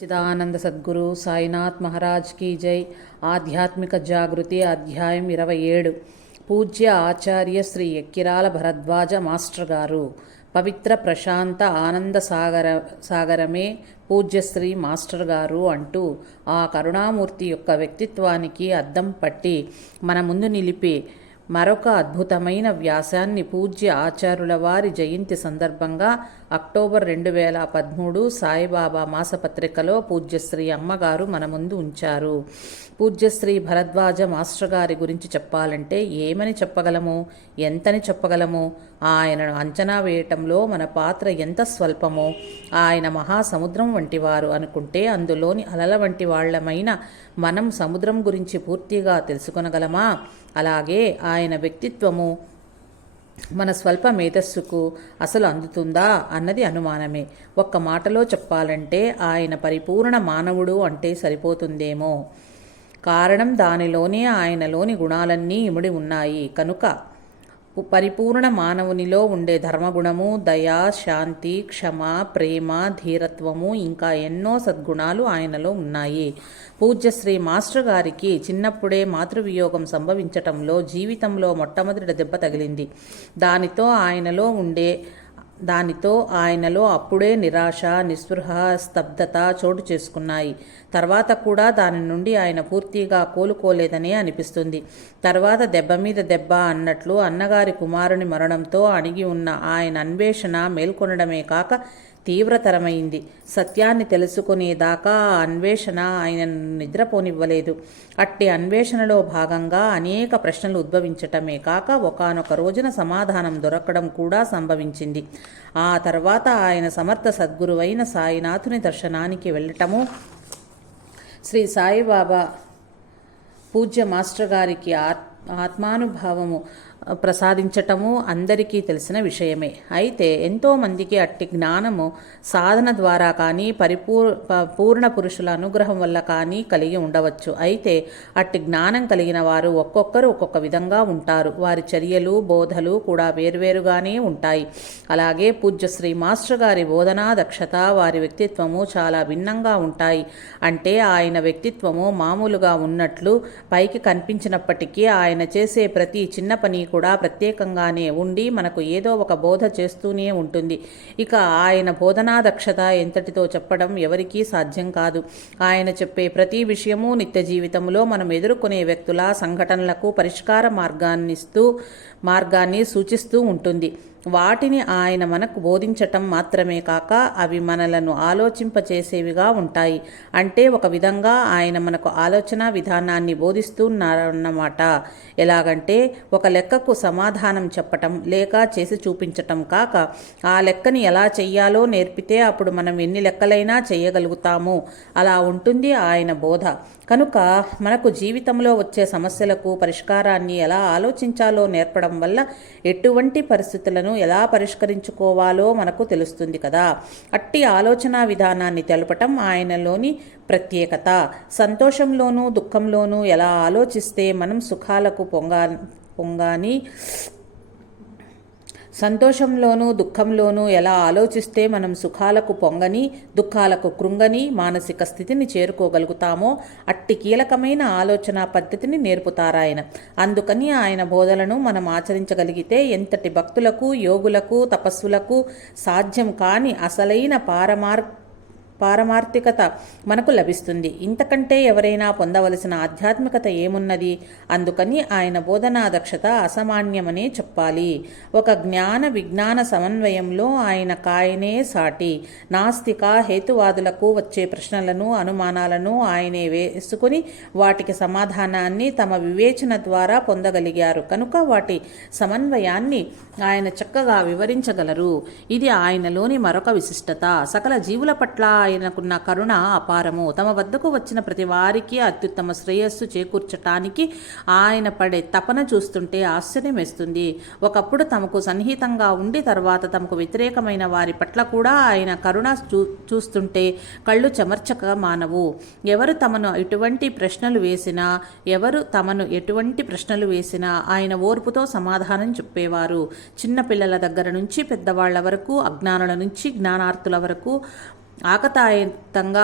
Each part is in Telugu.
చిదానంద సద్గురు సాయినాథ్ మహారాజ్ కీ జై. ఆధ్యాత్మిక జాగృతి అధ్యాయం ఇరవై ఏడు. పూజ్య ఆచార్య శ్రీ ఎక్కిరాల భరద్వాజ మాస్టర్ గారు పవిత్ర ప్రశాంత ఆనంద సాగర సాగరమే పూజ్యశ్రీ మాస్టర్ గారు అంటూ ఆ కరుణామూర్తి యొక్క వ్యక్తిత్వానికి అద్దం పట్టి మన ముందు నిలిపి మరొక అద్భుతమైన వ్యాసాన్ని పూజ్య ఆచారుల వారి జయంతి సందర్భంగా అక్టోబర్ రెండు వేల పదమూడు సాయిబాబా మాసపత్రికలో పూజ్యశ్రీ అమ్మగారు మన ముందు ఉంచారు. పూజ్యశ్రీ భరద్వాజ మాస్టర్ గారి గురించి చెప్పాలంటే ఏమని చెప్పగలము? ఎంతని చెప్పగలము? ఆయనను అంచనా వేయటంలో మన పాత్ర ఎంత స్వల్పమో? ఆయన మహాసముద్రం వంటివారు అనుకుంటే అందులోని అలల వంటి వాళ్ళమైన మనం సముద్రం గురించి పూర్తిగా తెలుసుకొనగలమా? అలాగే ఆయన వ్యక్తిత్వము మన స్వల్ప మేధస్సుకు అసలు అందుతుందా అన్నది అనుమానమే. ఒక్క మాటలో చెప్పాలంటే ఆయన పరిపూర్ణ మానవుడు అంటే సరిపోతుందేమో? కారణం దానిలోనే ఆయనలోని గుణాలన్నీ ఇముడి ఉన్నాయి. కనుక పరిపూర్ణ మానవునిలో ఉండే ధర్మగుణము దయ శాంతి క్షమ ప్రేమ ధీరత్వము ఇంకా ఎన్నో సద్గుణాలు ఆయనలో ఉన్నాయి. పూజ్యశ్రీ మాస్టర్ గారికి చిన్నప్పుడే మాతృవియోగం సంభవించటంలో జీవితంలో మొట్టమొదటి దెబ్బ తగిలింది. దానితో ఆయనలో ఉండే దానితో ఆయనలో అప్పుడే నిరాశ నిస్పృహ స్తబ్దత చోటు చేసుకున్నాయి. తర్వాత కూడా దాని నుండి ఆయన పూర్తిగా కోలుకోలేదనే అనిపిస్తుంది. తర్వాత దెబ్బ మీద దెబ్బ అన్నట్లు అన్నగారి కుమారుని మరణంతో అణిగి ఉన్న ఆయన అన్వేషణ మేల్కొనడమే కాక తీవ్రతరమైంది. సత్యాన్ని తెలుసుకునేదాకా ఆ అన్వేషణ ఆయన నిద్రపోనివ్వలేదు. అట్టి అన్వేషణలో భాగంగా అనేక ప్రశ్నలు ఉద్భవించటమే కాక ఒకనొక రోజున సమాధానం దొరకడం కూడా సంభవించింది. ఆ తర్వాత ఆయన సమర్థ సద్గురువైన సాయినాథుని దర్శనానికి వెళ్ళటము శ్రీ సాయిబాబా పూజ్య మాస్టర్ గారికి ఆత్మానుభావము ప్రసాదించటము అందరికీ తెలిసిన విషయమే. అయితే ఎంతోమందికి అట్టి జ్ఞానము సాధన ద్వారా కానీ పరిపూర్ పూర్ణ పురుషుల అనుగ్రహం వల్ల కానీ కలిగి ఉండవచ్చు. అయితే అట్టి జ్ఞానం కలిగిన వారు ఒక్కొక్కరు ఒక్కొక్క విధంగా ఉంటారు. వారి చర్యలు బోధలు కూడా వేరువేరుగానే ఉంటాయి. అలాగే పూజ్య శ్రీ మాస్టర్ గారి బోధనా దక్షత వారి వ్యక్తిత్వము చాలా భిన్నంగా ఉంటాయి. అంటే ఆయన వ్యక్తిత్వము మామూలుగా ఉన్నట్లు పైకి కనిపించినప్పటికీ ఆయన చేసే ప్రతి చిన్న పని కూడా ప్రత్యేకంగానే ఉండి మనకు ఏదో ఒక బోధ చేస్తూనే ఉంటుంది. ఇక ఆయన బోధనా దక్షత ఎంతటితో చెప్పడం ఎవరికీ సాధ్యం కాదు. ఆయన చెప్పే ప్రతి విషయము నిత్య జీవితంలో మనం ఎదుర్కొనే వ్యక్తుల సంఘటనలకు పరిష్కార మార్గాన్నిస్తూ మార్గాన్ని సూచిస్తూ ఉంటుంది. వాటిని ఆయన మనకు బోధించటం మాత్రమే కాక అవి మనలను ఆలోచింపచేసేవిగా ఉంటాయి. అంటే ఒక విధంగా ఆయన మనకు ఆలోచన విధానాన్ని బోధిస్తున్నారన్నమాట ఎలాగంటే ఒక లెక్కకు సమాధానం చెప్పటం లేక చేసి చూపించటం కాక ఆ లెక్కని ఎలా చెయ్యాలో నేర్పితే అప్పుడు మనం ఎన్ని లెక్కలైనా చేయగలుగుతాము అలా ఉంటుంది ఆయన బోధ. కనుక మనకు జీవితంలో వచ్చే సమస్యలకు పరిష్కారాన్ని ఎలా ఆలోచించాలో నేర్పడం వల్ల ఎటువంటి పరిస్థితులను ఎలా పరిష్కరించుకోవాలో మనకు తెలుస్తుంది కదా. అట్టి ఆలోచన విధానాన్ని తెలపటం ఆయనలోని ప్రత్యేకత. సంతోషంలోనూ దుఃఖంలోనూ ఎలా ఆలోచిస్తే మనం సుఖాలకు పొంగా పొంగాని సంతోషంలోనూ దుఃఖంలోనూ ఎలా ఆలోచిస్తే మనం సుఖాలకు పొంగని దుఃఖాలకు కృంగని మానసిక స్థితిని చేరుకోగలుగుతామో అట్టి కీలకమైన ఆలోచన పద్ధతిని నేర్పుతారాయన అందుకని ఆయన బోధలను మనం ఆచరించగలిగితే ఎంతటి భక్తులకు యోగులకు తపస్సులకు సాధ్యం కాని అసలైన పారమార్ పారమార్థికత మనకు లభిస్తుంది. ఇంతకంటే ఎవరైనా పొందవలసిన ఆధ్యాత్మికత ఏమున్నది? అందుకని ఆయన బోధనా దక్షత అసామాన్యమనే చెప్పాలి. ఒక జ్ఞాన విజ్ఞాన సమన్వయంలో ఆయన కాయనే సాటి. నాస్తిక హేతువాదులకు వచ్చే ప్రశ్నలను అనుమానాలను ఆయనే వేసుకుని వాటికి సమాధానాన్ని తమ వివేచన ద్వారా పొందగలిగారు. కనుక వాటి సమన్వయాన్ని ఆయన చక్కగా వివరించగలరు. ఇది ఆయనలోని మరొక విశిష్టత. సకల జీవుల పట్ల ఆయనకున్న కరుణ అపారము. తమ వద్దకు వచ్చిన ప్రతి వారికి అత్యుత్తమ శ్రేయస్సు చేకూర్చటానికి ఆయన పడే తపన చూస్తుంటే ఆశ్చర్యం వేస్తుంది. ఒకప్పుడు తమకు సన్నిహితంగా ఉండి తర్వాత తమకు వ్యతిరేకమైన వారి పట్ల కూడా ఆయన కరుణ చూ చూస్తుంటే కళ్ళు చెమర్చక మానవు ఎవరు తమను ఎటువంటి ప్రశ్నలు వేసినా ఎవరు తమను ఎటువంటి ప్రశ్నలు వేసినా ఆయన ఓర్పుతో సమాధానం చెప్పేవారు. చిన్న పిల్లల దగ్గర నుంచి పెద్దవాళ్ళ వరకు అజ్ఞానుల నుంచి జ్ఞానార్థుల వరకు ఆకతాయితంగా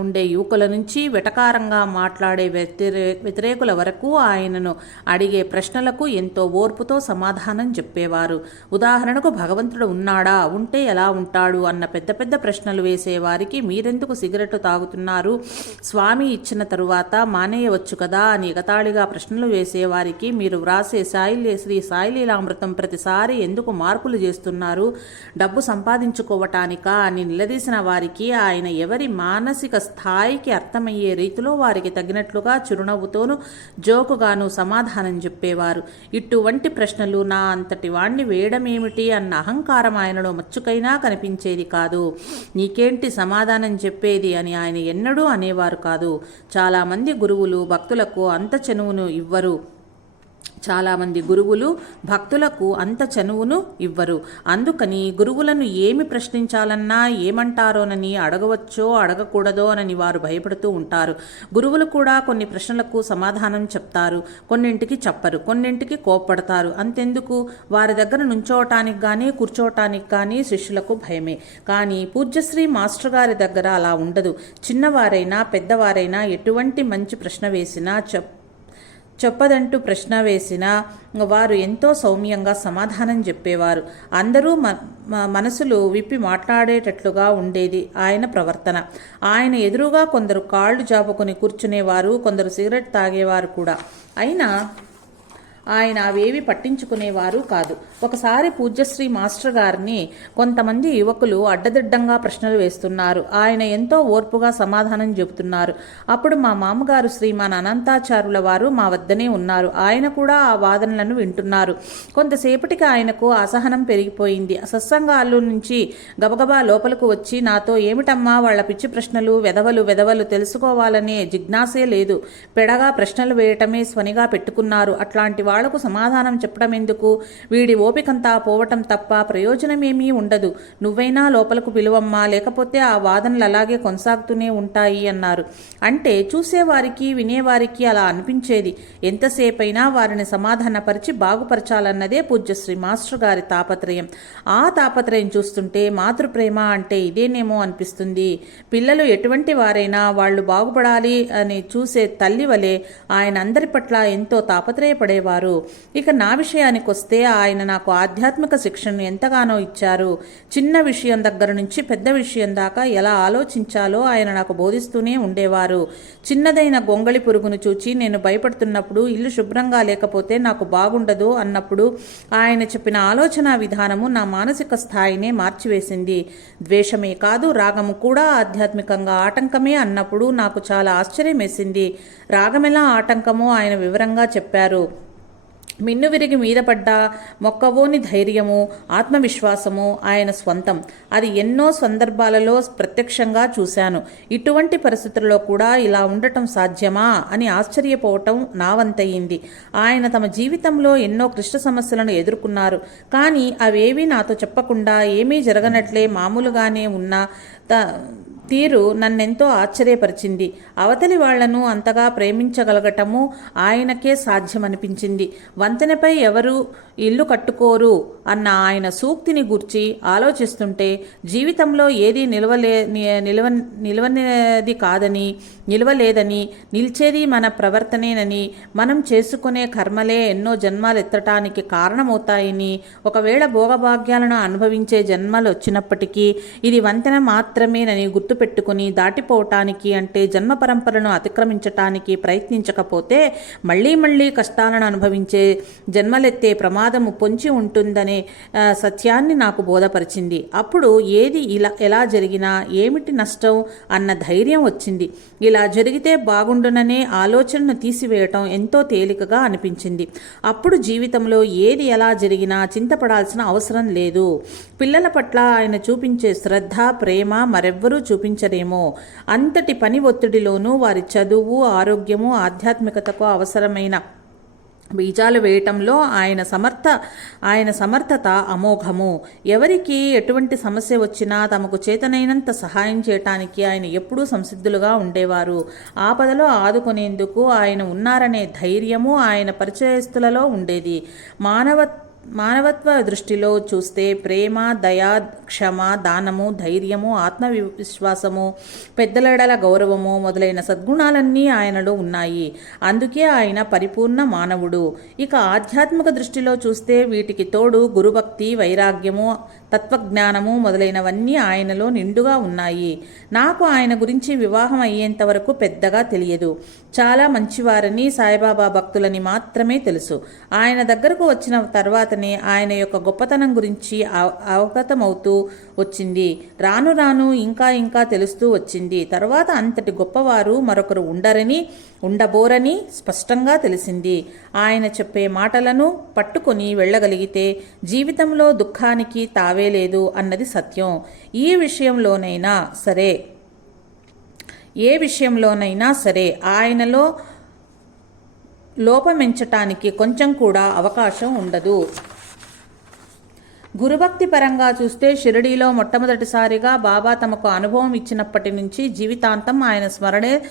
ఉండే యువకుల నుంచి వెటకారంగా మాట్లాడే వ్యతిరే వ్యతిరేకుల వరకు ఆయనను అడిగే ప్రశ్నలకు ఎంతో ఓర్పుతో సమాధానం చెప్పేవారు. ఉదాహరణకు భగవంతుడు ఉన్నాడా? ఉంటే ఎలా ఉంటాడు? అన్న పెద్ద పెద్ద ప్రశ్నలు వేసేవారికి మీరెందుకు సిగరెట్ తాగుతున్నారు? స్వామి ఇచ్చిన తరువాత మానేయవచ్చు కదా అని ఎగతాళిగా ప్రశ్నలు వేసేవారికి మీరు వ్రాసే సాయిలే శ్రీ సాయిలీలామృతం ప్రతిసారి ఎందుకు మార్పులు చేస్తున్నారు? డబ్బు సంపాదించుకోవటానికా అని నిలదీసిన వారికి ఆయన ఎవరి మానసిక స్థాయికి అర్థమయ్యే రీతిలో వారికి తగినట్లుగా చిరునవ్వుతోనూ జోకుగాను సమాధానం చెప్పేవారు. ఇటువంటి ప్రశ్నలు నా అంతటి వాణ్ణి వేయడమేమిటి అన్న అహంకారం ఆయనలో మచ్చుకైనా కనిపించేది కాదు. నీకేంటి సమాధానం చెప్పేది అని ఆయన ఎన్నడూ అనేవారు కాదు. చాలామంది గురువులు భక్తులకు అంత చనువును ఇవ్వరు. చాలామంది గురువులు భక్తులకు అంత చనువును ఇవ్వరు. అందుకని గురువులను ఏమి ప్రశ్నించాలన్నా ఏమంటారోనని అడగవచ్చో అడగకూడదో అని వారు భయపడుతూ ఉంటారు. గురువులు కూడా కొన్ని ప్రశ్నలకు సమాధానం చెప్తారు. కొన్నింటికి చెప్పరు కొన్నింటికి కోప్పడతారు. అంతెందుకు? వారి దగ్గర నుంచోవటానికి కానీ కూర్చోవటానికి కానీ శిష్యులకు భయమే. కానీ పూజ్యశ్రీ మాస్టర్ గారి దగ్గర అలా ఉండదు. చిన్నవారైనా పెద్దవారైనా ఎటువంటి మంచి ప్రశ్న వేసినా చెప్ చెప్పదంటూ ప్రశ్న వేసినా వారు ఎంతో సౌమ్యంగా సమాధానం చెప్పేవారు. అందరూ మనసులు విప్పి మాట్లాడేటట్లుగా ఉండేది ఆయన ప్రవర్తన. ఆయన ఎదురుగా కొందరు కాళ్ళు జాపుకొని కూర్చునేవారు కొందరు సిగరెట్ తాగేవారు కూడా. అయినా ఆయన అవేవి పట్టించుకునేవారు కాదు. ఒకసారి పూజ్యశ్రీ మాస్టర్ గారిని కొంతమంది యువకులు అడ్డదిడ్డంగా ప్రశ్నలు వేస్తున్నారు. ఆయన ఎంతో ఓర్పుగా సమాధానం చెబుతున్నారు. అప్పుడు మా మామగారు శ్రీమాన్ అనంతాచారుల వారు మా వద్దనే ఉన్నారు. ఆయన కూడా ఆ వాదనలను వింటున్నారు. కొంతసేపటికి ఆయనకు అసహనం పెరిగిపోయింది. సత్సంగాలు నుంచి గబగబా లోపలకు వచ్చి నాతో ఏమిటమ్మా వాళ్ళ పిచ్చి ప్రశ్నలు వెదవలు వెదవలు తెలుసుకోవాలనే జిజ్ఞాసే లేదు. పెడగా ప్రశ్నలు వేయటమే స్వనిగా పెట్టుకున్నారు. అట్లాంటి వాళ్ళకు సమాధానం చెప్పడం ఎందుకు? వీడి ఓపికంతా పోవటం తప్ప ప్రయోజనమేమీ ఉండదు. నువ్వైనా లోపలకు పిలువమ్మా లేకపోతే ఆ వాదనలు అలాగే కొనసాగుతూనే ఉంటాయి అన్నారు. అంటే చూసేవారికి వినేవారికి అలా అనిపించేది. ఎంతసేపైనా వారిని సమాధానపరిచి బాగుపరచాలన్నదే పూజ్యశ్రీ మాస్టర్ గారి తాపత్రయం. ఆ తాపత్రయం చూస్తుంటే మాతృప్రేమ అంటే ఇదేనేమో అనిపిస్తుంది. పిల్లలు ఎటువంటి వారైనా వాళ్ళు బాగుపడాలి అని చూసే తల్లి వలె ఆయన అందరి పట్ల ఎంతో తాపత్రయపడేవారు. ఇక నా విషయానికి వస్తే ఆయన నాకు ఆధ్యాత్మిక శిక్షణను ఎంతగానో ఇచ్చారు. చిన్న విషయం దగ్గర నుంచి పెద్ద విషయం దాకా ఎలా ఆలోచించాలో ఆయన నాకు బోధిస్తూనే ఉండేవారు. చిన్నదైన గొంగళి పురుగును చూచి నేను భయపడుతున్నప్పుడు ఇల్లు శుభ్రంగా లేకపోతే నాకు బాగుండదు అన్నప్పుడు ఆయన చెప్పిన ఆలోచన విధానము నా మానసిక స్థాయినే మార్చివేసింది. ద్వేషమే కాదు రాగము కూడా ఆధ్యాత్మికంగా ఆటంకమే అన్నప్పుడు నాకు చాలా ఆశ్చర్యం వేసింది రాగమెలా ఆటంకమో ఆయన వివరంగా చెప్పారు. మిన్ను విరిగి మీద పడ్డ మొక్కవోని ధైర్యము ఆత్మవిశ్వాసము ఆయన స్వంతం. అది ఎన్నో సందర్భాలలో ప్రత్యక్షంగా చూశాను. ఇటువంటి పరిస్థితుల్లో కూడా ఇలా ఉండటం సాధ్యమా అని ఆశ్చర్యపోవటం నావంతయింది. ఆయన తమ జీవితంలో ఎన్నో క్లిష్ట సమస్యలను ఎదుర్కొన్నారు. కానీ అవేవీ నాతో చెప్పకుండా ఏమీ జరగనట్లే మామూలుగానే ఉన్న తీరు నన్నెంతో ఆశ్చర్యపరిచింది. అవతలి వాళ్ళను అంతగా ప్రేమించగలగటము ఆయనకే సాధ్యమనిపించింది. వంతెనపై ఎవరు ఇల్లు కట్టుకోరు అన్న ఆయన సూక్తిని గుర్చి ఆలోచిస్తుంటే జీవితంలో ఏది నిలవలే నిలవ నిలవనేది కాదని నిలవలేదని నిలిచేది మన ప్రవర్తనేనని మనం చేసుకునే కర్మలే ఎన్నో జన్మాలు ఎత్తటానికి కారణమవుతాయని ఒకవేళ భోగభాగ్యాలను అనుభవించే జన్మలు వచ్చినప్పటికీ ఇది వంతెన మాత్రమేనని పెట్టుకుని దాటిపోవటానికి అంటే జన్మ పరంపరను అతిక్రమించటానికి ప్రయత్నించకపోతే మళ్ళీ మళ్ళీ కష్టాలను అనుభవించే జన్మలెత్తే ప్రమాదము పొంచి ఉంటుందనే సత్యాన్ని నాకు బోధపరిచింది. అప్పుడు ఏది ఇలా ఎలా జరిగినా ఏమిటి నష్టం అన్న ధైర్యం వచ్చింది. ఇలా జరిగితే బాగుండుననే ఆలోచనను తీసివేయటం ఎంతో తేలికగా అనిపించింది. అప్పుడు జీవితంలో ఏది ఎలా జరిగినా చింతపడాల్సిన అవసరం లేదు. పిల్లల పట్ల ఆయన చూపించే శ్రద్ధ ప్రేమ మరెవ్వరూ చూపించరేమో. అంతటి పని ఒత్తిడిలోనూ వారి చదువు ఆరోగ్యము ఆధ్యాత్మికతకు అవసరమైన బీజాలు వేయటంలో ఆయన సమర్థ ఆయన సమర్థత అమోఘము. ఎవరికి ఎటువంటి సమస్య వచ్చినా తమకు చేతనైనంత సహాయం చేయటానికి ఆయన ఎప్పుడూ సంసిద్ధులుగా ఉండేవారు. ఆపదలో ఆదుకునేందుకు ఆయన ఉన్నారనే ధైర్యము ఆయన పరిచయస్తులలో ఉండేది. మానవ మానవత్వ దృష్టిలో చూస్తే ప్రేమ దయా క్షమ దానము ధైర్యము ఆత్మవిశ్వాసము పెద్దలడల గౌరవము మొదలైన సద్గుణాలన్నీ ఆయనలో ఉన్నాయి. అందుకే ఆయన పరిపూర్ణ మానవుడు. ఇక ఆధ్యాత్మిక దృష్టిలో చూస్తే వీటికి తోడు గురుభక్తి వైరాగ్యము తత్వజ్ఞానము మొదలైనవన్నీ ఆయనలో నిండుగా ఉన్నాయి. నాకు ఆయన గురించి వివాహం అయ్యేంత వరకు పెద్దగా తెలియదు. చాలా మంచివారని సాయిబాబా భక్తులని మాత్రమే తెలుసు. ఆయన దగ్గరకు వచ్చిన తర్వాత అతని ఆయన యొక్క గొప్పతనం గురించి అవగతమవుతూ వచ్చింది. రాను రాను ఇంకా ఇంకా తెలుస్తూ వచ్చింది. తర్వాత అంతటి గొప్పవారు మరొకరు ఉండరని ఉండబోరని స్పష్టంగా తెలిసింది. ఆయన చెప్పే మాటలను పట్టుకొని వెళ్ళగలిగితే జీవితంలో దుఃఖానికి తావేలేదు అన్నది సత్యం. ఈ విషయంలోనైనా సరే ఏ విషయంలోనైనా సరే ఆయనలో లోపమెంచటానికి కొంచెం కూడా అవకాశం ఉండదు. గురుభక్తి పరంగా చూస్తే షిరిడీలో మొట్టమొదటిసారిగా బాబా తమకు అనుభవం ఇచ్చినప్పటి నుంచి జీవితాంతం ఆయన స్మరణే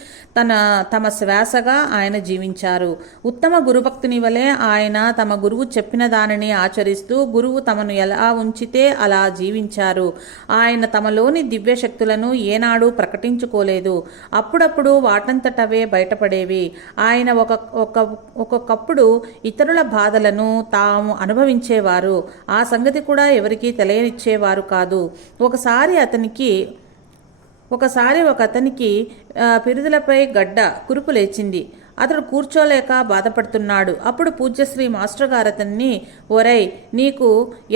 తన తమ శ్వాసగా ఆయన జీవించారు. ఉత్తమ గురుభక్తుని వలె ఆయన తమ గురువు చెప్పిన దానిని ఆచరిస్తూ గురువు తమను ఎలా ఉంచితే అలా జీవించారు. ఆయన తమలోని దివ్య శక్తులను ఏనాడు ప్రకటించుకోలేదు. అప్పుడప్పుడు వాటంతటవే బయటపడేవి. ఆయన ఒక ఒక ఒక్కొక్కప్పుడు ఇతరుల బాధలను తాము అనుభవించేవారు. ఆ సంగతి కూడా కూడా ఎవరికీ తెలియనిచ్చేవారు కాదు. ఒకసారి అతనికి ఒకసారి ఒక అతనికి పిరుదులపై గడ్డ కురుపు లేచింది. అతడు కూర్చోలేక బాధపడుతున్నాడు. అప్పుడు పూజ్యశ్రీ మాస్టర్ గారు అతన్ని ఒరై నీకు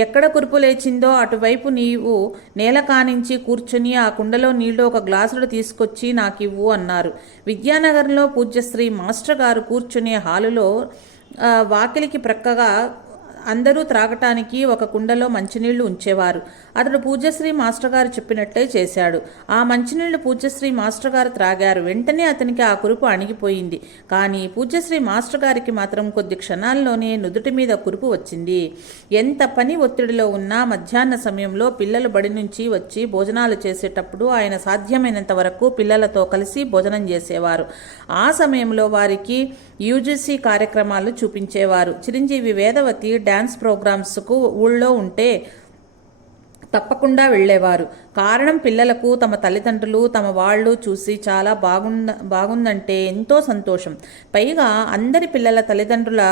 ఎక్కడ కురుపు లేచిందో అటువైపు నీవు నేల కానించి కూర్చుని ఆ కుండలో నీళ్ళు ఒక గ్లాసులు తీసుకొచ్చి నాకు ఇవ్వు అన్నారు. విద్యానగర్లో పూజ్యశ్రీ మాస్టర్ గారు కూర్చునే హాలులో వాకిలికి ప్రక్కగా అందరూ త్రాగటానికి ఒక కుండలో మంచినీళ్ళు ఉంచేవారు. అతడు పూజశ్రీ మాస్టర్ గారు చెప్పినట్టే చేశాడు. ఆ మంచినీళ్ళు పూజశ్రీ మాస్టర్ గారు త్రాగారు. వెంటనే అతనికి ఆ కురుపు అణిగిపోయింది. కానీ పూజ్యశ్రీ మాస్టర్ గారికి మాత్రం కొద్ది క్షణాల్లోనే నుదుటి మీద కురుపు వచ్చింది. ఎంత పని ఒత్తిడిలో ఉన్నా మధ్యాహ్న సమయంలో పిల్లలు బడి నుంచి వచ్చి భోజనాలు చేసేటప్పుడు ఆయన సాధ్యమైనంత వరకు పిల్లలతో కలిసి భోజనం చేసేవారు. ఆ సమయంలో వారికి యూజీసీ కార్యక్రమాలు చూపించేవారు. చిరంజీవి వేదవతి డ్యాన్స్ ప్రోగ్రామ్స్కు ఊళ్ళో ఉంటే తప్పకుండా వెళ్ళేవారు. కారణం పిల్లలకు తమ తల్లిదండ్రులు తమ వాళ్ళు చూసి చాలా బాగుంద బాగుందంటే ఎంతో సంతోషం. పైగా అందరి పిల్లల తల్లిదండ్రుల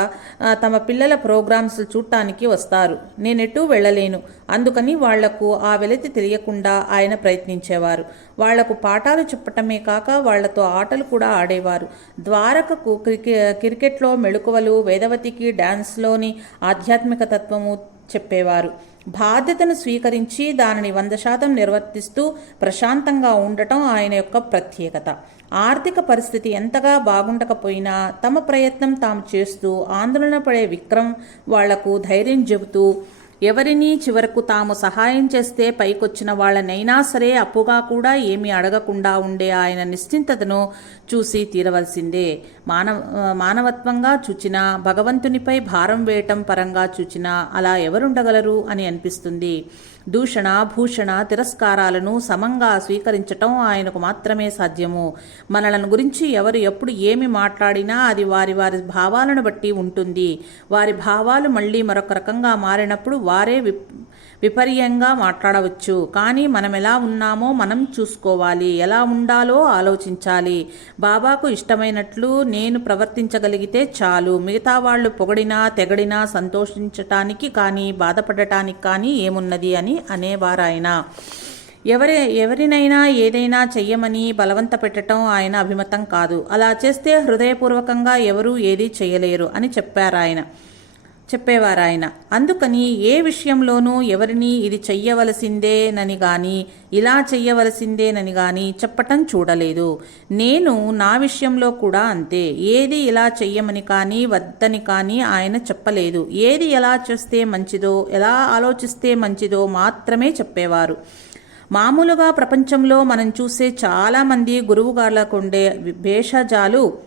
తమ పిల్లల ప్రోగ్రామ్స్ చూడటానికి వస్తారు. నేనెటూ వెళ్ళలేను. అందుకని వాళ్ళకు ఆ వెలితి తెలియకుండా ఆయన ప్రయత్నించేవారు. వాళ్ళకు పాఠాలు చెప్పటమే కాక వాళ్ళతో ఆటలు కూడా ఆడేవారు. ద్వారకకు క్రికె క్రికెట్లో మెళుకువలు వేదవతికి డ్యాన్స్లోని ఆధ్యాత్మిక తత్వము చెప్పేవారు. బాధ్యతను స్వీకరించి దానిని వంద శాతం నిర్వర్తిస్తూ ప్రశాంతంగా ఉండటం ఆయన యొక్క ప్రత్యేకత. ఆర్థిక పరిస్థితి ఎంతగా బాగుండకపోయినా తమ ప్రయత్నం తాము చేస్తూ ఆందోళన పడే విక్రమ్ వాళ్ళకు ధైర్యం చెబుతూ ఎవరినీ చివరకు తాము సహాయం చేస్తే పైకొచ్చిన వాళ్ళనైనా సరే అప్పుగా కూడా ఏమీ అడగకుండా ఉండే ఆయన నిశ్చింతతను చూసి తీరవలసిందే. మానవ మానవత్వంగా చూచినా భగవంతునిపై భారం వేయటం పరంగా చూచినా అలా ఎవరుండగలరు అని అనిపిస్తుంది. దూషణ భూషణ తిరస్కారాలను సమంగా స్వీకరించటం ఆయనకు మాత్రమే సాధ్యము. మనలను గురించి ఎవరు ఎప్పుడు ఏమి మాట్లాడినా అది వారి వారి భావాలను బట్టి ఉంటుంది. వారి భావాలు మళ్ళీ మరొక రకంగా మారినప్పుడు వారే విప్ విపర్యంగా మాట్లాడవచ్చు. కానీ మనం ఎలా ఉన్నామో మనం చూసుకోవాలి. ఎలా ఉండాలో ఆలోచించాలి. బాబాకు ఇష్టమైనట్లు నేను ప్రవర్తించగలిగితే చాలు. మిగతా వాళ్ళు పొగడినా తెగడినా సంతోషించటానికి కానీ బాధపడటానికి కానీ ఏమున్నది అని అనేవారాయన. ఎవరి ఎవరినైనా ఏదైనా చెయ్యమని బలవంత పెట్టడం ఆయన అభిమతం కాదు. అలా చేస్తే హృదయపూర్వకంగా ఎవరూ ఏదీ చేయలేరు అని చెప్పారు ఆయన చెప్పేవారాయన. అందుకని ఏ విషయంలోనూ ఎవరిని ఇది చెయ్యవలసిందేనని గాని ఇలా చెయ్యవలసిందేనని గాని చెప్పటం చూడలేదు. నేను నా విషయంలో కూడా అంతే. ఏది ఇలా చెయ్యమని కానీ వద్దని కానీ ఆయన చెప్పలేదు. ఏది ఎలా చేస్తే మంచిదో ఎలా ఆలోచిస్తే మంచిదో మాత్రమే చెప్పేవారు. మామూలుగా ప్రపంచంలో మనం చూసే చాలామంది గురువుగాళ్ళకుండే భేషజాలు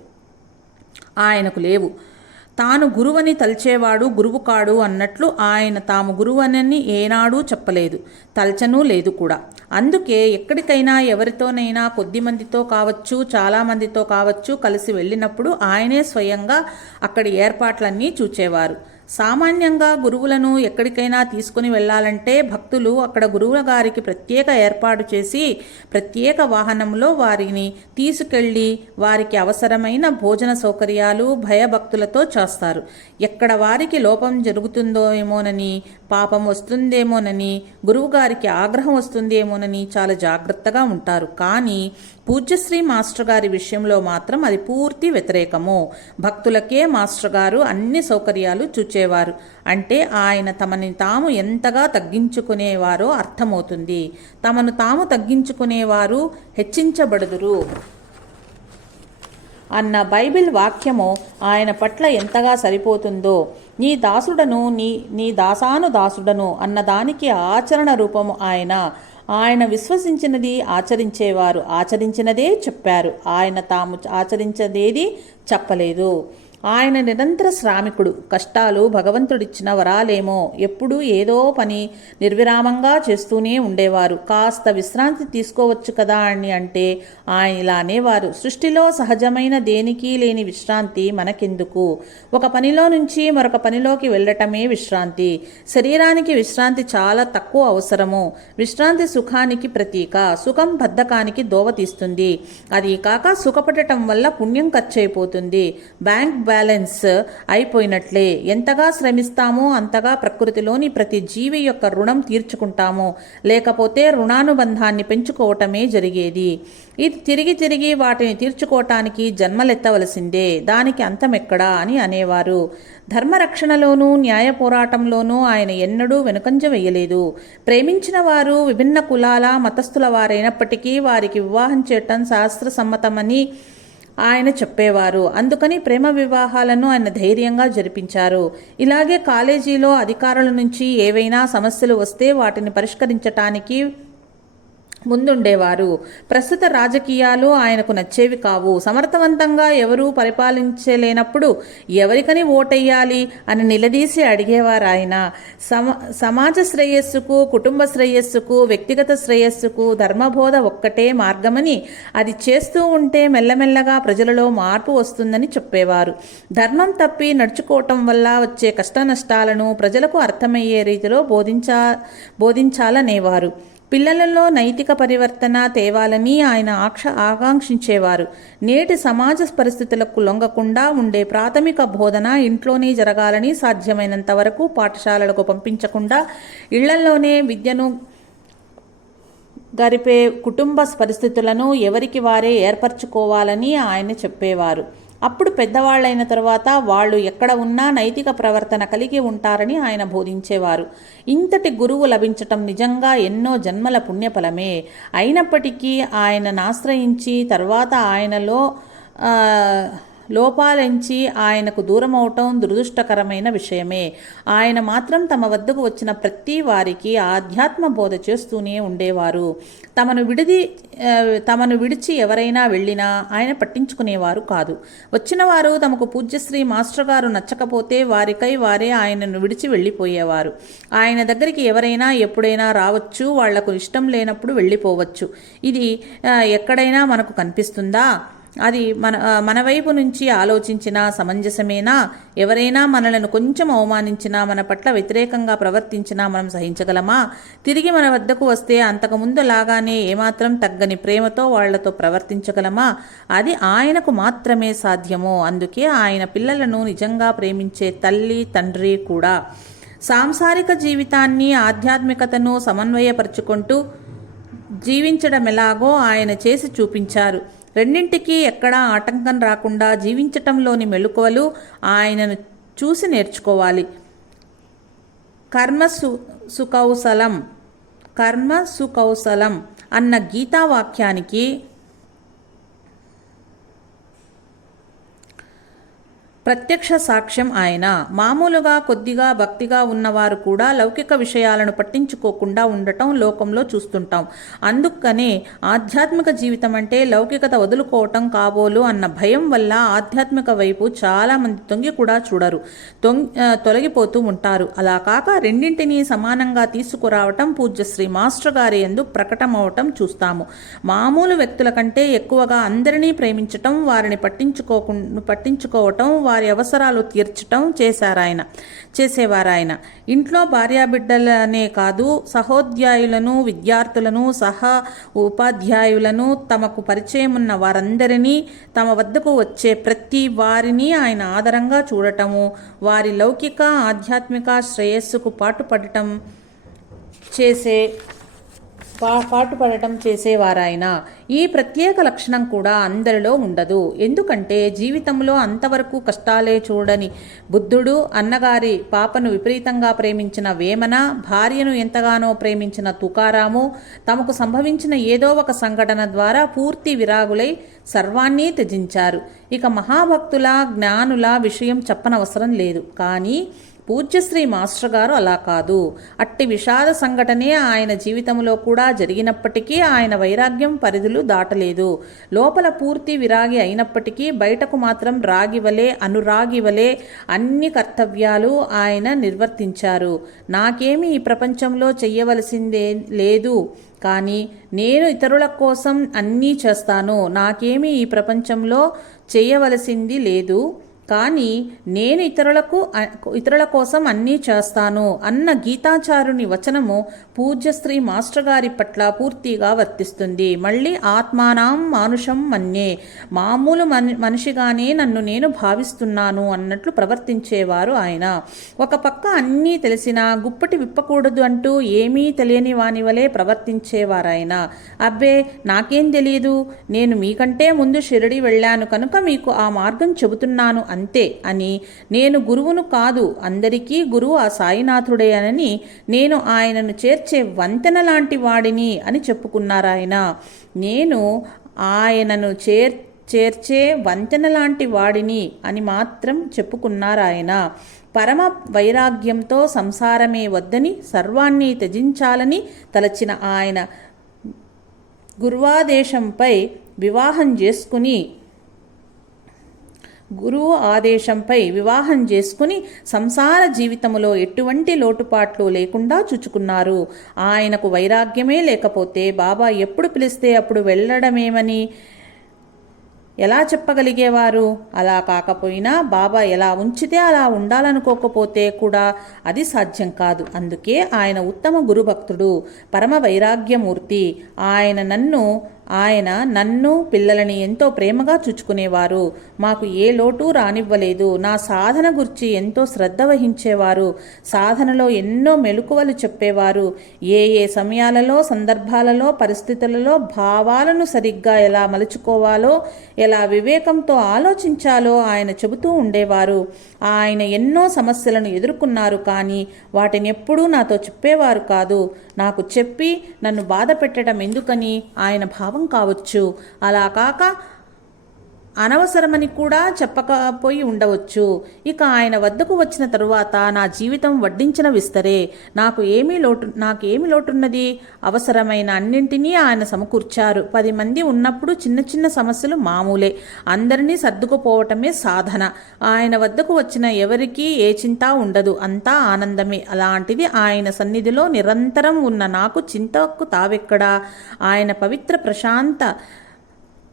ఆయనకు లేవు. తాను గురువని తలిచేవాడు గురువు కాడు అన్నట్లు ఆయన తాము గురువనని ఏనాడూ చెప్పలేదు తలచనూ లేదు కూడా. అందుకే ఎక్కడికైనా ఎవరితోనైనా కొద్ది మందితో కావచ్చు చాలామందితో కావచ్చు కలిసి వెళ్ళినప్పుడు ఆయనే స్వయంగా అక్కడి ఏర్పాట్లన్నీ చూచేవారు. సామాన్యంగా గురువులను ఎక్కడికైనా తీసుకుని వెళ్ళాలంటే భక్తులు అక్కడ గురువుల గారికి ప్రత్యేక ఏర్పాటు చేసి ప్రత్యేక వాహనంలో వారిని తీసుకెళ్ళి వారికి అవసరమైన భోజన సౌకర్యాలు భయభక్తులతో చేస్తారు. ఎక్కడ వారికి లోపం జరుగుతుందో ఏమోనని పాపం వస్తుందేమోనని గురువుగారికి ఆగ్రహం వస్తుందేమోనని చాలా జాగ్రత్తగా ఉంటారు. కానీ పూజ్యశ్రీ మాస్టర్ గారి విషయంలో మాత్రం అది పూర్తి వ్యతిరేకము. భక్తులకే మాస్టర్ గారు అన్ని సౌకర్యాలు చూచే చూచేవారు అంటే ఆయన తమని తాము ఎంతగా తగ్గించుకునేవారో అర్థమవుతుంది. తమను తాము తగ్గించుకునేవారు హెచ్చించబడుదురు. అన్న బైబిల్ వాక్యము ఆయన పట్ల ఎంతగా సరిపోతుందో. నీ దాసుడను నీ నీ దాసాను దాసుడను అన్నదానికి ఆచరణ రూపము ఆయన. ఆయన విశ్వసించినది ఆచరించేవారు. ఆచరించినదే చెప్పారు. ఆయన తాము ఆచరించదేది చెప్పలేదు. ఆయన నిరంతర శ్రామికుడు. కష్టాలు భగవంతుడిచ్చిన వరాలేమో. ఎప్పుడూ ఏదో పని నిర్విరామంగా చేస్తూనే ఉండేవారు. కాస్త విశ్రాంతి తీసుకోవచ్చు కదా అని అంటే ఆయన ఇలా అనేవారు. సృష్టిలో సహజమైన దేనికి లేని విశ్రాంతి మనకెందుకు? ఒక పనిలో నుంచి మరొక పనిలోకి వెళ్ళటమే విశ్రాంతి. శరీరానికి విశ్రాంతి చాలా తక్కువ అవసరము. విశ్రాంతి సుఖానికి ప్రతీక. సుఖం బద్ధకానికి దోవ తీస్తుంది. అది కాక సుఖపడటం వల్ల పుణ్యం ఖర్చయిపోతుంది. Bank balance అయిపోయినట్లే. ఎంతగా శ్రమిస్తామో అంతగా ప్రకృతిలోని ప్రతి జీవి యొక్క రుణం తీర్చుకుంటాము. లేకపోతే రుణానుబంధాన్ని పెంచుకోవటమే జరిగేది. ఇది తిరిగి తిరిగి వాటిని తీర్చుకోవటానికి జన్మలెత్తవలసిందే. దానికి అంతమెక్కడా అని అనేవారు. ధర్మరక్షణలోనూ న్యాయ పోరాటంలోనూ ఆయన ఎన్నడూ వెనుకంజ వేయలేదు. ప్రేమించిన వారు విభిన్న కులాల మతస్థుల వారైనప్పటికీ వారికి వివాహం చేయటం శాస్త్ర సమ్మతమని ఆయన చెప్పేవారు. అందుకని ప్రేమ వివాహాలను ఆయన ధైర్యంగా జరిపించారు. ఇలాగే కాలేజీలో అధికారుల నుంచి ఏవైనా సమస్యలు వస్తే వాటిని పరిష్కరించటానికి ముందుండేవారు. ప్రస్తుత రాజకీయాలు ఆయనకు నచ్చేవి కావు. సమర్థవంతంగా ఎవరూ పరిపాలించలేనప్పుడు ఎవరికని ఓటెయ్యాలి అని నిలదీసి అడిగేవారు ఆయన సమ సమాజ శ్రేయస్సుకు కుటుంబ శ్రేయస్సుకు వ్యక్తిగత శ్రేయస్సుకు ధర్మబోధ ఒక్కటే మార్గమని అది చేస్తూ ఉంటే మెల్లమెల్లగా ప్రజలలో మార్పు వస్తుందని చెప్పేవారు. ధర్మం తప్పి నడుచుకోవటం వల్ల వచ్చే కష్ట నష్టాలను ప్రజలకు అర్థమయ్యే రీతిలో బోధించా బోధించాలనేవారు. పిల్లలలో నైతిక పరివర్తన తేవాలని ఆయన ఆక్ష ఆకాంక్షించేవారు. నేటి సమాజ పరిస్థితులకు లొంగకుండా ఉండే ప్రాథమిక బోధన ఇంట్లోనే జరగాలని సాధ్యమైనంత వరకు పాఠశాలలకు పంపించకుండా ఇళ్ళలోనే విద్యను గరిపే కుటుంబ పరిస్థితులను ఎవరికి వారే ఏర్పరచుకోవాలని ఆయన చెప్పేవారు. అప్పుడు పెద్దవాళ్ళైన తర్వాత వాళ్ళు ఎక్కడ ఉన్నా నైతిక ప్రవర్తన కలిగి ఉంటారని ఆయన బోధించేవారు. ఇంతటి గురువు లభించటం నిజంగా ఎన్నో జన్మల పుణ్యఫలమే. అయినప్పటికీ ఆయనను ఆశ్రయించి తర్వాత ఆయనలో లోపాలించి ఆయనకు దూరమవటం దురదృష్టకరమైన విషయమే. ఆయన మాత్రం తమ వద్దకు వచ్చిన ప్రతి వారికి ఆధ్యాత్మ బోధ చేస్తూనే ఉండేవారు. తమను విడిది తమను విడిచి ఎవరైనా వెళ్ళినా ఆయన పట్టించుకునేవారు కాదు. వచ్చిన వారు తమకు పూజ్యశ్రీ మాస్టర్ గారు నచ్చకపోతే వారికై వారే ఆయనను విడిచి వెళ్ళిపోయేవారు. ఆయన దగ్గరికి ఎవరైనా ఎప్పుడైనా రావచ్చు వాళ్ళకు ఇష్టం లేనప్పుడు వెళ్ళిపోవచ్చు. ఇది ఎక్కడైనా మనకు కనిపిస్తుందా? అది మన మన వైపు నుంచి ఆలోచించిన సమంజసమేనా ఎవరైనా మనలను కొంచెం అవమానించినా మన పట్ల వ్యతిరేకంగా ప్రవర్తించినా మనం సహించగలమా? తిరిగి మన వద్దకు వస్తే అంతకుముందు లాగానే ఏమాత్రం తగ్గని ప్రేమతో వాళ్ళతో ప్రవర్తించగలమా? అది ఆయనకు మాత్రమే సాధ్యము అందుకే ఆయన పిల్లలను నిజంగా ప్రేమించే తల్లి తండ్రి కూడా. సాంసారిక జీవితాన్ని ఆధ్యాత్మికతను సమన్వయపరుచుకుంటూ జీవించడం ఎలాగో ఆయన చేసి చూపించారు. రెండింటికి ఎక్కడా ఆటంకం రాకుండా జీవించటంలోని మెలకువలు ఆయనను చూసి నేర్చుకోవాలి. కర్మ సు సుకౌసలం కర్మ సుకౌసలం అన్న గీతా ప్రత్యక్ష సాక్ష్యం ఆయన. మామూలుగా కొద్దిగా భక్తిగా ఉన్నవారు కూడా లౌకిక విషయాలను పట్టించుకోకుండా ఉండటం లోకంలో చూస్తుంటాం. అందుకనే ఆధ్యాత్మిక జీవితం అంటే లౌకికత వదులుకోవటం కాబోలు అన్న భయం వల్ల ఆధ్యాత్మిక వైపు చాలామంది తొంగి కూడా చూడరు. తొంగి తొలగిపోతూ ఉంటారు. అలా కాక రెండింటినీ సమానంగా తీసుకురావటం పూజ్యశ్రీ మాస్టర్ గారి ఎందు ప్రకటమవటం చూస్తాము. మామూలు వ్యక్తుల కంటే ఎక్కువగా అందరినీ ప్రేమించటం వారిని పట్టించుకోకు పట్టించుకోవటం వారి అవసరాలు తీర్చటం చేశారాయన చేసేవారాయన. ఇంట్లో భార్యాబిడ్డలనే కాదు సహోద్యాయులను విద్యార్థులను సహా ఉపాధ్యాయులను తమకు పరిచయం ఉన్న వారందరినీ తమ వద్దకు వచ్చే ప్రతి వారిని ఆయన ఆధారంగా చూడటము వారి లౌకిక ఆధ్యాత్మిక శ్రేయస్సుకు పాటుపడటం చేసే పాటుపడటం చేసేవారాయన. ఈ ప్రత్యేక లక్షణం కూడా అందరిలో ఉండదు. ఎందుకంటే జీవితంలో అంతవరకు కష్టాలే చూడని బుద్ధుడు అన్నగారి పాపను విపరీతంగా ప్రేమించిన వేమన భార్యను ఎంతగానో ప్రేమించిన తుకారాము తమకు సంభవించిన ఏదో ఒక సంఘటన ద్వారా పూర్తి విరాగులై సర్వాన్ని త్యజించారు. ఇక మహాభక్తుల జ్ఞానుల విషయం చెప్పనవసరం లేదు. కానీ పూజ్యశ్రీ మాస్టర్ గారు అలా కాదు. అట్టి విషాద సంఘటనే ఆయన జీవితంలో కూడా జరిగినప్పటికీ ఆయన వైరాగ్యం పరిధులు దాటలేదు. లోపల పూర్తి విరాగి అయినప్పటికీ బయటకు మాత్రం రాగివలే అనురాగివలే అన్ని కర్తవ్యాలు ఆయన నిర్వర్తించారు. నాకేమి ఈ ప్రపంచంలో చెయ్యవలసిందే లేదు. కానీ నేను ఇతరుల కోసం అన్నీ చేస్తాను. నాకేమీ ఈ ప్రపంచంలో చేయవలసింది లేదు. కానీ నేను ఇతరులకు ఇతరుల కోసం అన్నీ చేస్తాను అన్న గీతాచారుని వచనము పూజ్యశ్రీ మాస్టర్ గారి పట్ల పూర్తిగా వర్తిస్తుంది. మళ్ళీ ఆత్మానాం మానుషం మన్యే. మామూలు మని మనిషిగానే నన్ను నేను భావిస్తున్నాను అన్నట్లు ప్రవర్తించేవారు ఆయన. ఒక పక్క అన్నీ తెలిసినా గుప్పటి విప్పకూడదు అంటూ ఏమీ తెలియని వాని వలె ప్రవర్తించేవారాయన. అబ్బే నాకేం తెలియదు నేను మీకంటే ముందు షిరిడి వెళ్ళాను కనుక మీకు ఆ మార్గం చెబుతున్నాను అంతే అని నేను గురువును కాదు అందరికీ గురువు ఆ సాయినాథుడే అని నేను ఆయనను చేర్చే వంతెన లాంటి వాడిని అని చెప్పుకున్నారాయన నేను ఆయనను చేర్ చేర్చే వంతెన లాంటి వాడిని అని మాత్రం చెప్పుకున్నారాయన పరమ వైరాగ్యంతో సంసారమే వద్దని సర్వాన్ని త్యజించాలని తలచిన ఆయన గుర్వాదేశంపై వివాహం చేసుకుని గురువు ఆదేశంపై వివాహం చేసుకుని సంసార జీవితంలో ఎటువంటి లోటుపాట్లు లేకుండా చూచుకున్నారు. ఆయనకు వైరాగ్యమే లేకపోతే బాబా ఎప్పుడు పిలిస్తే అప్పుడు వెళ్ళడమేమని ఎలా చెప్పగలిగేవారు? అలా కాకపోయినా బాబా ఎలా ఉంచితే అలా ఉండాలనుకోకపోతే కూడా అది సాధ్యం కాదు. అందుకే ఆయన ఉత్తమ గురుభక్తుడు పరమ వైరాగ్యమూర్తి. ఆయన నన్ను ఆయన నన్ను పిల్లలని ఎంతో ప్రేమగా చూచుకునేవారు. మాకు ఏ లోటు రానివ్వలేదు. నా సాధన గురించి ఎంతో శ్రద్ధ వహించేవారు. సాధనలో ఎన్నో మెలకువలు చెప్పేవారు. ఏ ఏ సమయాలలో సందర్భాలలో పరిస్థితులలో భావాలను సరిగ్గా ఎలా మలుచుకోవాలో ఎలా వివేకంతో ఆలోచించాలో ఆయన చెబుతూ ఉండేవారు. ఆయన ఎన్నో సమస్యలను ఎదుర్కొన్నారు కానీ వాటిని ఎప్పుడూ నాతో చెప్పేవారు కాదు. నాకు చెప్పి నన్ను బాధ పెట్టడం ఎందుకని ఆయన భావ కావచ్చు. అలా కాక అనవసరమని కూడా చెప్పకపోయి ఉండవచ్చు. ఇక ఆయన వద్దకు వచ్చిన తరువాత నా జీవితం వడ్డించిన విస్తరే. నాకు ఏమీ లోటు నాకు ఏమి లోటున్నది? అవసరమైన అన్నింటినీ ఆయన సమకూర్చారు. పది మంది ఉన్నప్పుడు చిన్న చిన్న సమస్యలు మామూలే. అందరినీ సర్దుకుపోవటమే సాధన. ఆయన వద్దకు వచ్చిన ఎవరికీ ఏ చింత ఉండదు. అంతా ఆనందమే. అలాంటిది ఆయన సన్నిధిలో నిరంతరం ఉన్న నాకు చింతకు తావెక్కడా? ఆయన పవిత్ర ప్రశాంత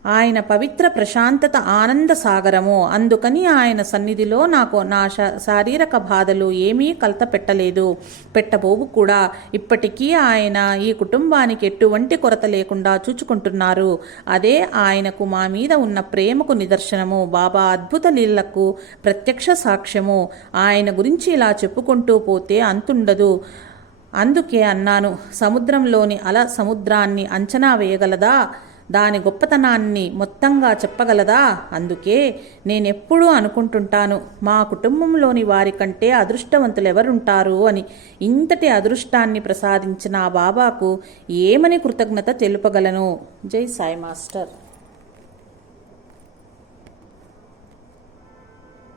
ఆయన పవిత్ర ప్రశాంతత ఆనంద సాగరము. అందుకని ఆయన సన్నిధిలో నాకు నా శారీరక బాధలు ఏమీ కలత పెట్టలేదు పెట్టబోవు కూడా. ఇప్పటికీ ఆయన ఈ కుటుంబానికి ఎటువంటి కొరత లేకుండా చూచుకుంటున్నారు. అదే ఆయనకు మా మీద ఉన్న ప్రేమకు నిదర్శనము. బాబా అద్భుత నీళ్ళకు ప్రత్యక్ష సాక్ష్యము. ఆయన గురించి ఇలా చెప్పుకుంటూ పోతే అంతుండదు. అందుకే అన్నాను సముద్రంలోని అల సముద్రాన్ని అంచనా వేయగలదా? దాని గొప్పతనాన్ని మొత్తంగా చెప్పగలదా? అందుకే నేనెప్పుడూ అనుకుంటుంటాను మా కుటుంబంలోని వారికంటే అదృష్టవంతులెవరుంటారు అదృష్టవంతులు ఎవరుంటారు అని. ఇంతటి అదృష్టాన్ని ప్రసాదించిన ఆ బాబాకు ఏమని కృతజ్ఞత తెలుపగలను? జై సాయి మాస్టర్.